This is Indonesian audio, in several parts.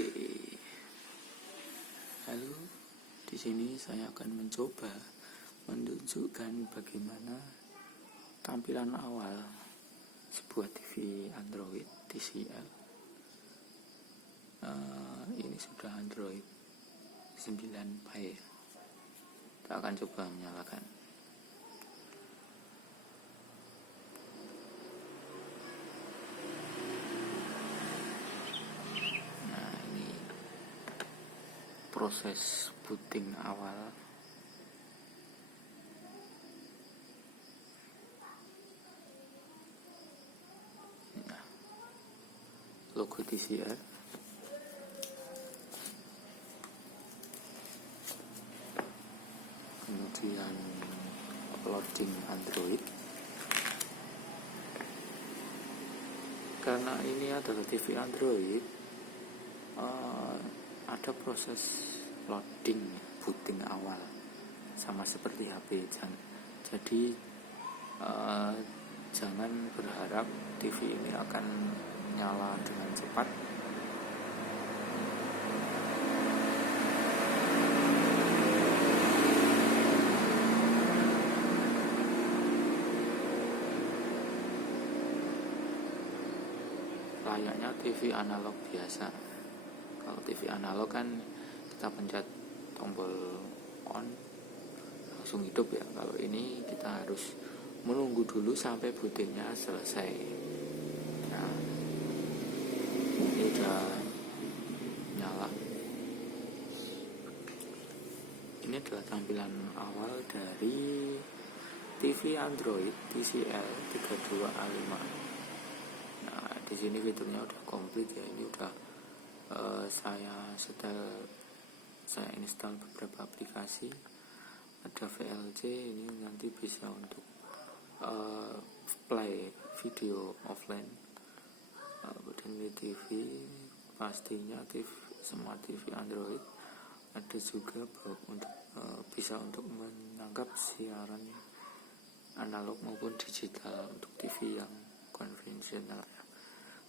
Oke, halo. Di sini saya akan mencoba menunjukkan bagaimana tampilan awal sebuah TV Android TCL. Ini sudah Android 9 Pie. Kita akan coba menyalakan. Proses booting awal. Nah, logo TCL. Kemudian loading Android. Karena ini adalah TV Android, ada proses loading, booting awal sama seperti HP. Jadi jangan berharap TV ini akan nyala dengan cepat. Layaknya TV analog biasa. Kalau TV analog kan kita pencet tombol on langsung hidup ya. Kalau ini kita harus menunggu dulu sampai bootingnya selesai. Nah, ini udah nyala. Ini adalah tampilan awal dari TV Android TCL 32A5. Nah, di sini fiturnya udah komplit ya. Ini udah saya install beberapa aplikasi. Ada VLC, ini nanti bisa untuk play video offline. Kemudian ini TV, pastinya TV Smart TV Android. Ada juga untuk bisa untuk menangkap siaran analog maupun digital untuk TV yang konvensional.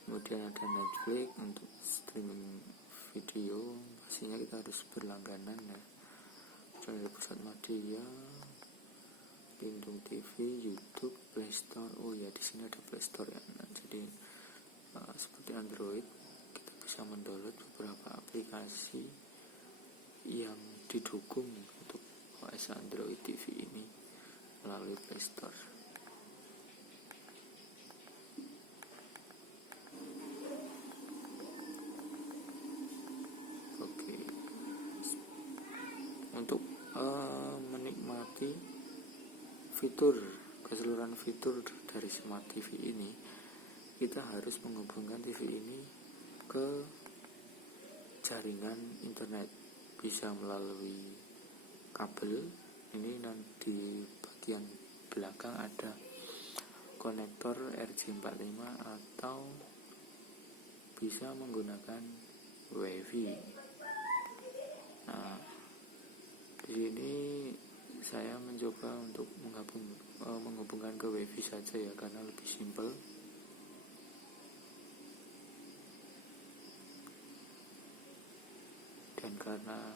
Kemudian ada Netflix untuk streaming video, pastinya kita harus berlangganan ya. Ada Pusat Media, Bindung TV, YouTube, Play Store. Oh ya, di sini ada Play Store ya. Nah, jadi seperti Android, kita bisa mendownload beberapa aplikasi yang didukung untuk OS Android TV ini melalui Play Store. Untuk menikmati keseluruhan fitur dari Smart TV ini, kita harus menghubungkan TV ini ke jaringan internet. Bisa melalui kabel. Ini nanti di bagian belakang ada konektor RJ45 atau bisa menggunakan WiFi. Nah, di sini saya mencoba untuk menghubungkan ke WiFi saja ya, karena lebih simpel. Dan karena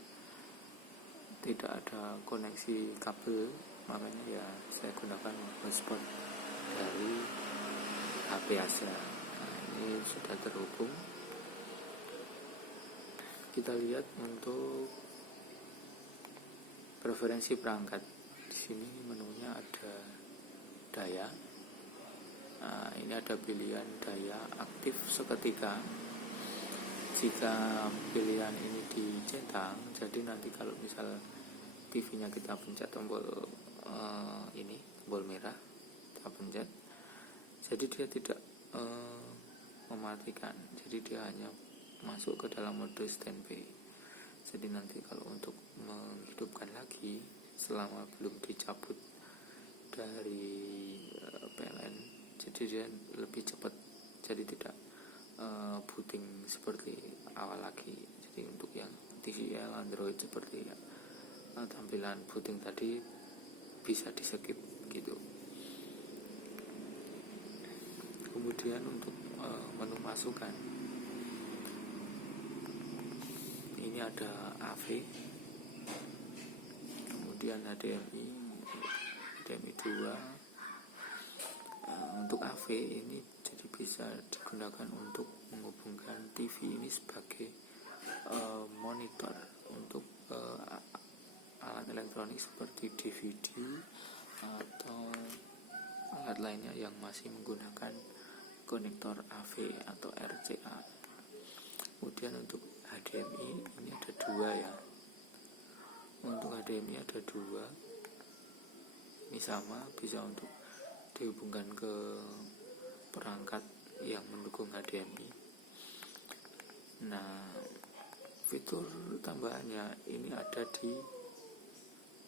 tidak ada koneksi kabel, makanya ya saya gunakan hotspot dari HP aja. Nah, ini sudah terhubung. Kita lihat untuk preferensi perangkat. Di sini menunya ada daya. Nah, ini ada pilihan daya aktif seketika. Jika pilihan ini dicentang, jadi nanti kalau misal TV-nya kita pencet tombol ini, tombol merah, kita pencet, jadi dia tidak mematikan. Jadi dia hanya masuk ke dalam mode standby. Jadi nanti kalau untuk menghidupkan lagi selama belum dicabut dari PLN, jadi dia lebih cepat. Jadi tidak booting seperti awal lagi. Jadi untuk yang TCL Android seperti tampilan booting tadi bisa di skip gitu. Kemudian untuk menu masukan, ini ada AV, kemudian HDMI 2. Untuk AV ini jadi bisa digunakan untuk menghubungkan TV ini sebagai monitor untuk alat elektronik seperti DVD atau alat lainnya yang masih menggunakan konektor AV atau RCA. Kemudian untuk HDMI ini ada 2 ya. Untuk HDMI ada 2. Ini sama, bisa untuk dihubungkan ke perangkat yang mendukung HDMI. Nah, fitur tambahannya ini ada di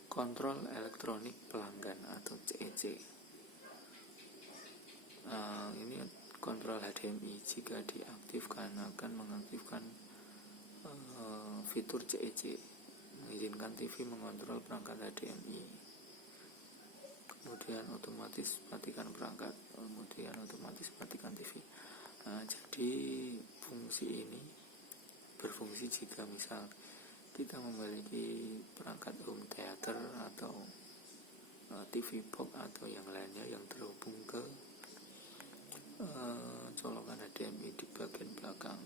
kontrol elektronik pelanggan atau CEC. Ini kontrol HDMI jika diaktifkan akan mengaktifkan fitur CEC, mengizinkan TV mengontrol perangkat HDMI. Kemudian otomatis matikan perangkat, kemudian otomatis matikan TV. Jadi fungsi ini berfungsi jika misal kita memiliki perangkat home theater atau TV box atau yang lainnya yang terhubung ke colokan HDMI di bagian belakang.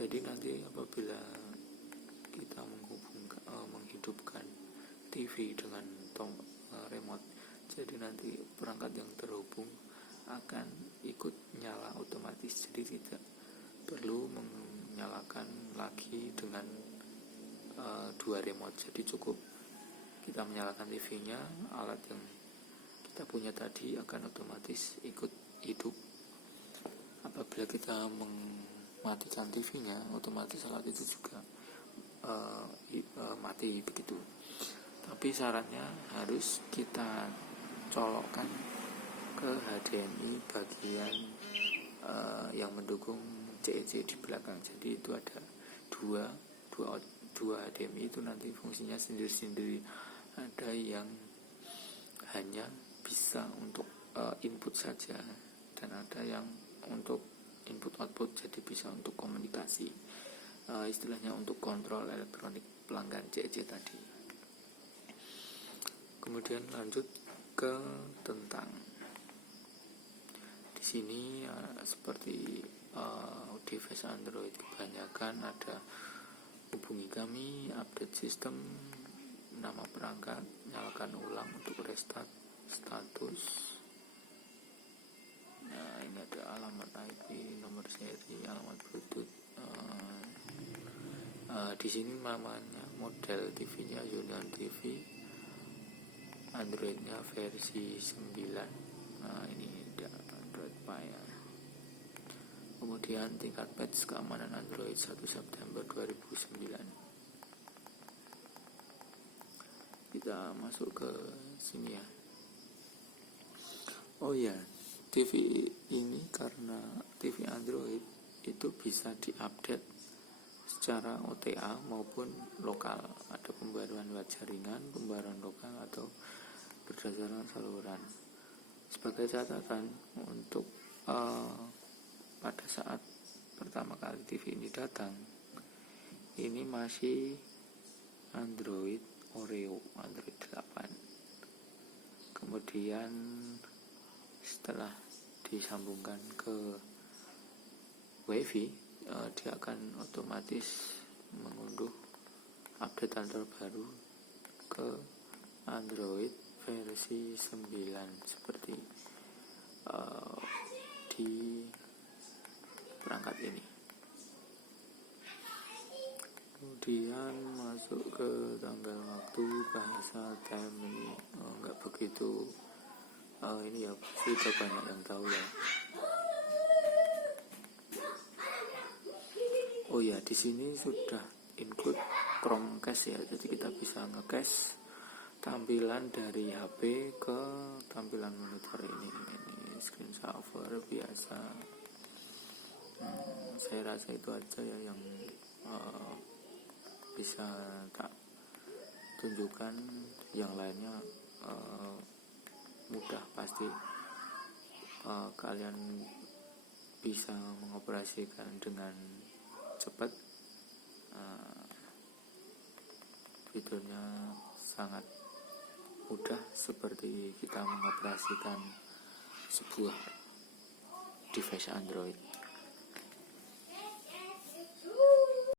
Jadi nanti apabila kita menghidupkan TV dengan remote, jadi nanti perangkat yang terhubung akan ikut nyala otomatis, jadi tidak perlu menyalakan lagi dengan 2 remote. Jadi cukup kita menyalakan TV-nya, alat yang kita punya tadi akan otomatis ikut hidup. Apabila kita mematikan TV-nya, otomatis alat itu juga mati begitu. Tapi syaratnya harus kita colokkan ke HDMI bagian yang mendukung CEC di belakang. Jadi itu ada dua HDMI itu nanti fungsinya sendiri-sendiri. Ada yang hanya bisa untuk input saja, dan ada yang untuk input output, jadi bisa untuk komunikasi, istilahnya untuk kontrol elektronik pelanggan CEC tadi. Kemudian lanjut ke tentang di sini seperti device Android kebanyakan ada hubungi kami, update sistem, nama perangkat, nyalakan ulang untuk restart, status. Nah, ini ada alamat IP, nomor seri, alamat Bluetooth. Di sini namanya model TV-nya Union TV, Android-nya versi 9. Nah, ini ada Android Pie. Kemudian tingkat patch keamanan Android 1 September 2009. Kita masuk ke sini ya. Oh ya, TV ini karena TV Android itu bisa diupdate secara OTA maupun lokal. Ada pembaruan lewat jaringan, pembaruan lokal atau berdasarkan saluran. Sebagai catatan, untuk pada saat pertama kali TV ini datang, ini masih Android Oreo, Android 8. Kemudian setelah disambungkan ke WiFi, dia akan otomatis mengunduh update terbaru ke Android versi 9 seperti di perangkat ini. Kemudian masuk ke tanggal waktu, bahasa, time ini nggak begitu ini ya, pasti udah banyak yang tahu ya. Oh ya, di sini sudah include Chromecast ya, jadi kita bisa nge-cache tampilan dari HP ke tampilan monitor ini screen saver biasa. Saya rasa itu aja ya yang bisa tak tunjukkan, yang lainnya mudah pasti kalian bisa mengoperasikan dengan cepat. Fiturnya sangat mudah seperti kita mengoperasikan sebuah device Android.